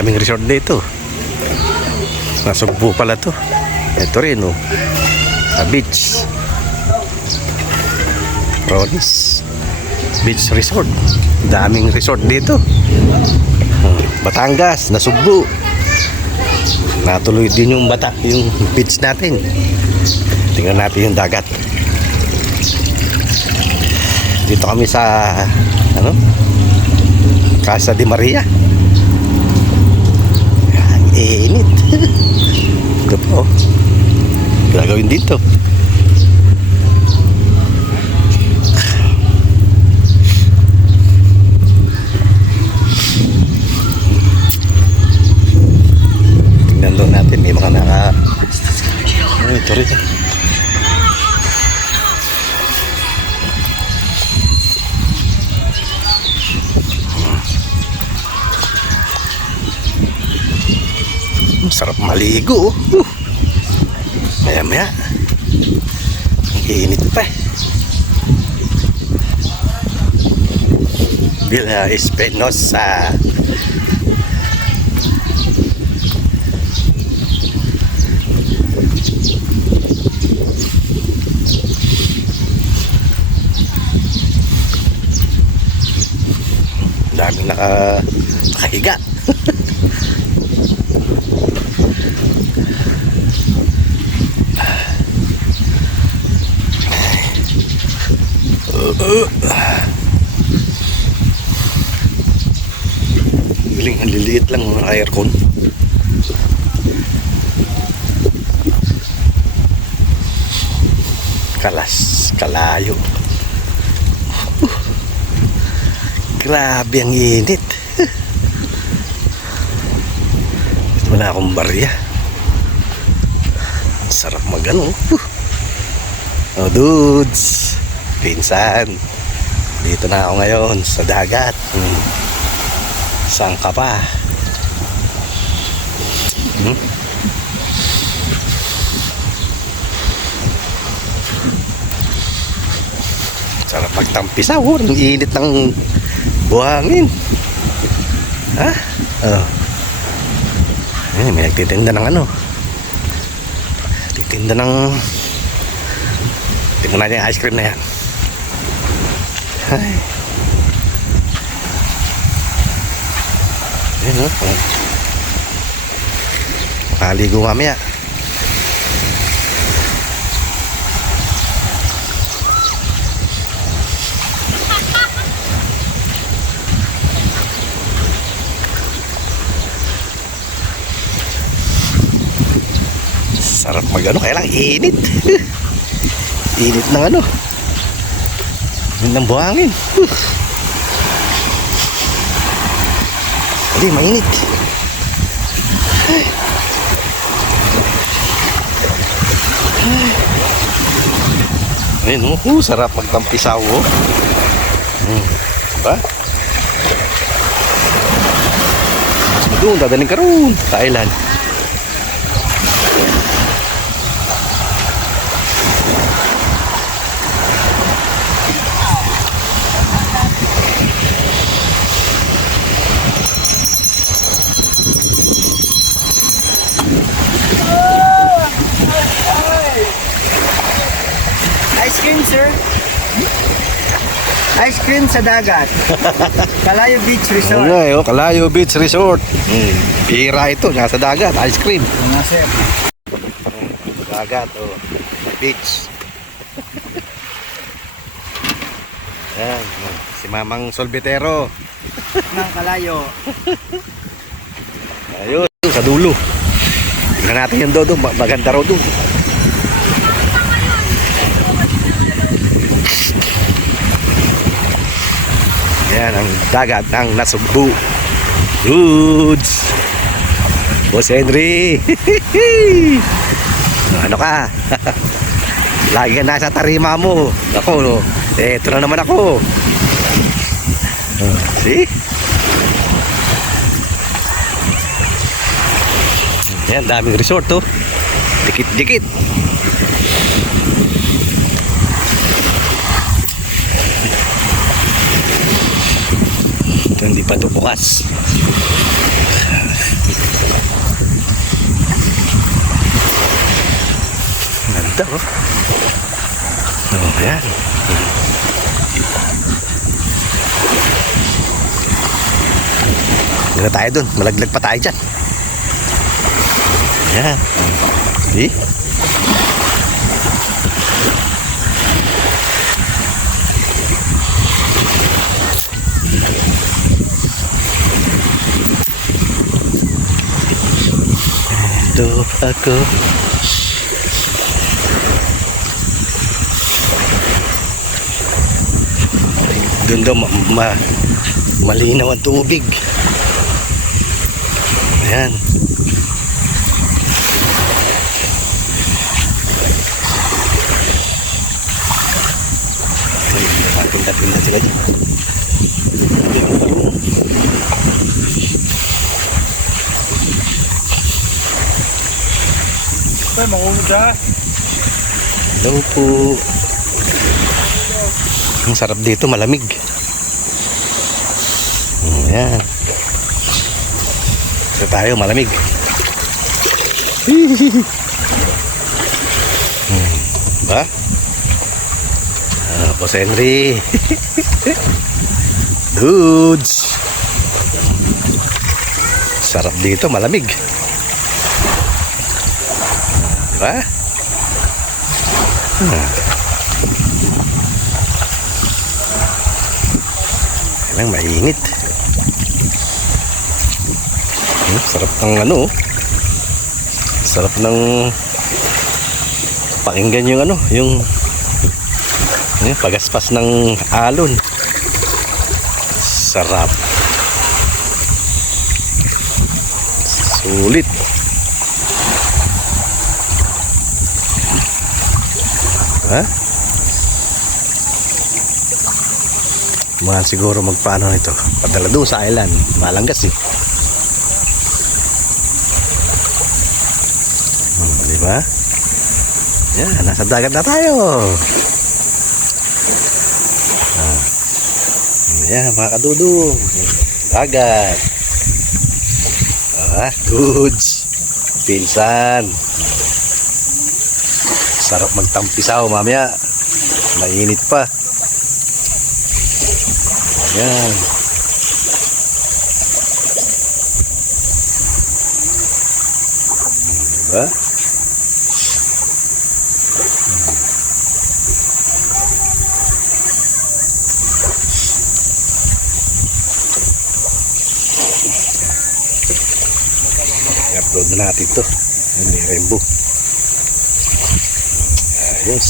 Daming resort dito. Nasugbo pala to. Ito rin oh. Sa beach. Ronis Beach Resort. Daming resort dito. Batangas, Nasugbo. Natuloy din yung beach natin. Tingnan natin yung dagat. Dito kami sa Casa de Maria. Init. Ito po. Gagawin dito. Tingnan doon natin. May mga ito rin. Sarap maligo. Maya maya ang init pa. Villa Espinosa. Daming nakahiga. Galing, ang liliit lang ng aircon. Kalayo. Grabe ang init. Wala akong barya. Sarap magano. Oh dudes, pinsan, dito na ako ngayon sa dagat. Saan ka pa? Sarap magtampisaw. Ang init ng buhangin. Ha? Oh. May nagtitinda ng titinda ng, tingnan natin yung ice cream na yan. Ay. Ayun o. Makaligo mamaya. Sarap kaya lang init. Init ng init ng buhangin. Hindi, mainit. Ayun sarap magtampisaw oh. Diba? Doon, dadaling ka roon Thailand. Ice cream, sir. Ice cream sa dagat. Kalayo Beach Resort. Kalayo Beach Resort. Bira ito, nasa dagat, ice cream. Sir. Dagat, beach. Yan, si Mamang Solbitero. Ng Kalayo. Ayun, sa dulo. Tingnan natin yung dodo, maganda raw doon. Yan ang dagat ng Nasugbo. Dudes. Boss Henry. Ano ka? Lagi ka nasa tarima mo. Ako, eto na naman ako. See? Yan, daming resort to. Dikit-dikit. Ito hindi pa ito bukas. ganda oh. Oh, yan. Hindi na tayo dun. Malaglag pa tayo dyan. Yan. See? Ito ako. Doon daw malinaw ang tubig. Ayan. Pinta-pinta sila dyan. Ay, mangungga. Hello po. Ang sarap dito, malamig. Ayan. Ito tayo, malamig. Ba? Boss Henry. Dudes. Sarap dito, malamig. Diba? Kailang mainit. Sarap ng ano. Sarap ng pakinggan yung ano, yung pagaspas ng alon. Sarap. Sulit. Ha? Mahal siguro magpaano nito. Padala doon sa island. Malanggas eh. Diba? Yan, nasa dagat na tayo. Yan, mga kadudong. Dagat. Dudes. Pinsan. Sarap magtampisaw mamaya. Mainit pa. Yan. Diba? I-upload na natin ito. May rainbow. Ayos.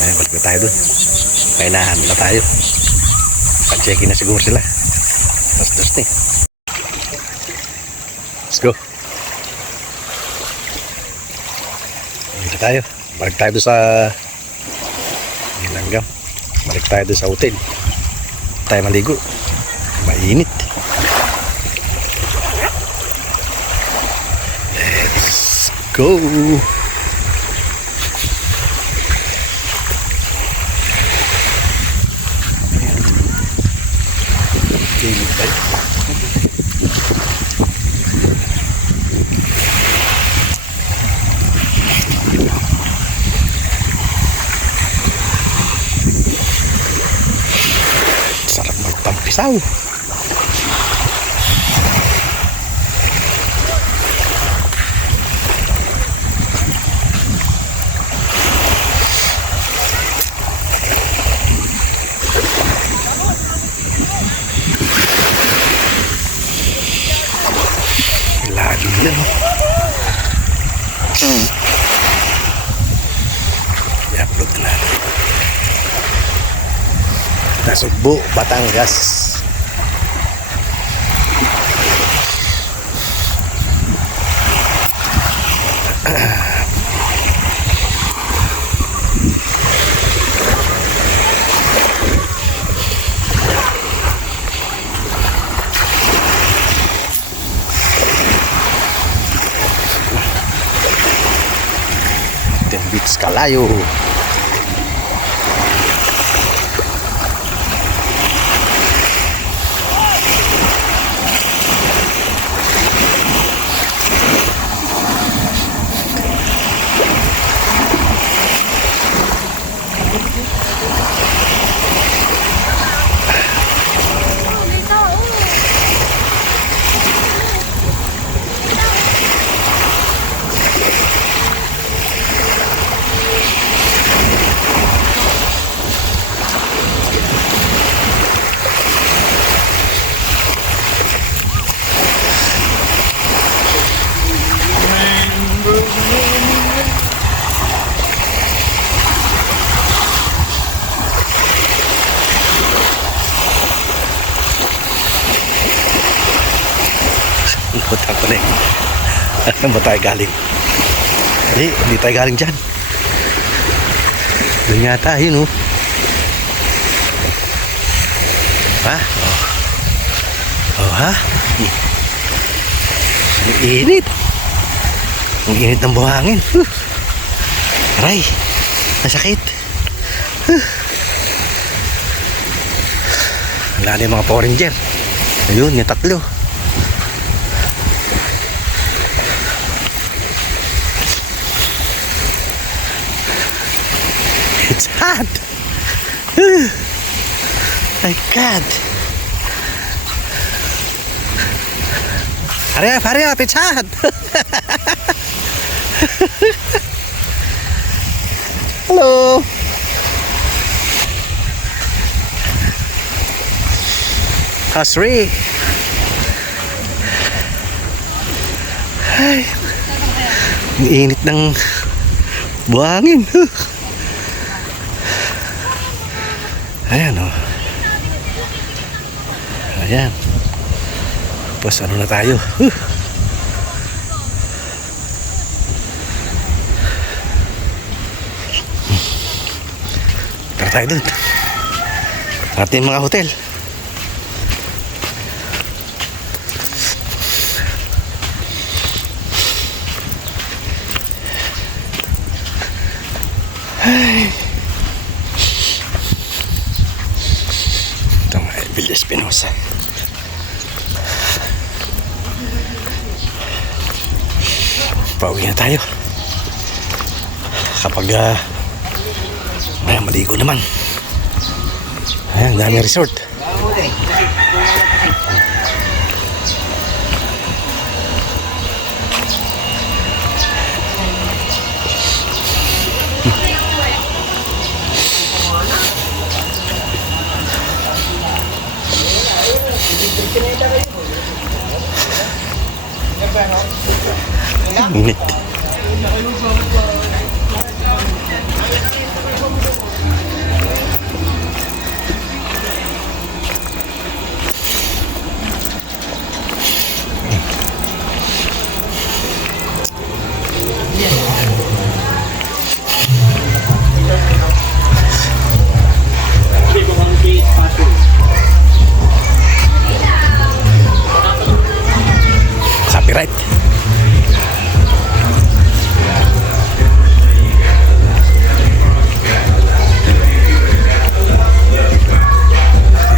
Ayun, balik na tayo dun. Painahan na tayo. Pag-check-in na siguro sila. Dos-dos na eh. Let's go. Dito tayo. Balik tayo doon sa Langgam. Balik tayo doon sa hotel. Tayo maligo. Mainit. Let's go. Sarap magtampisaw. Lagi lang. I-upload na natin. Nasugbo, Batangas. Ito yung beach Kalayo. Putak ko na eh. Saan ba tayo galing? Hindi tayo galing dyan. Doon yata, yun oh. Ha? Oh ha? Ang init. Ang init ng buhangin. Aray, nasakit. Wala na yung mga Power Ranger. Ayun, yung tatlo. It's hot. My God. Hurry up, it's hot. Hello. Hasri. Ay, ang init ng buhangin. Ayan o. Ayan. Tapos ano na tayo? Tara tayo dun. Ating mga hotel. Ay. Ito nga, Villa Espinosa. Pauwi na tayo. Kapag maligo naman. Ayan, dami resort. Init. Copyright.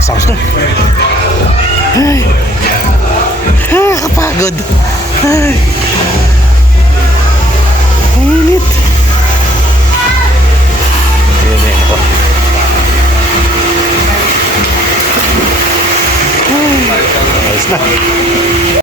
Sounds na. Ay. Kapagod. Ay. Init. Ayan ako. Ayos na.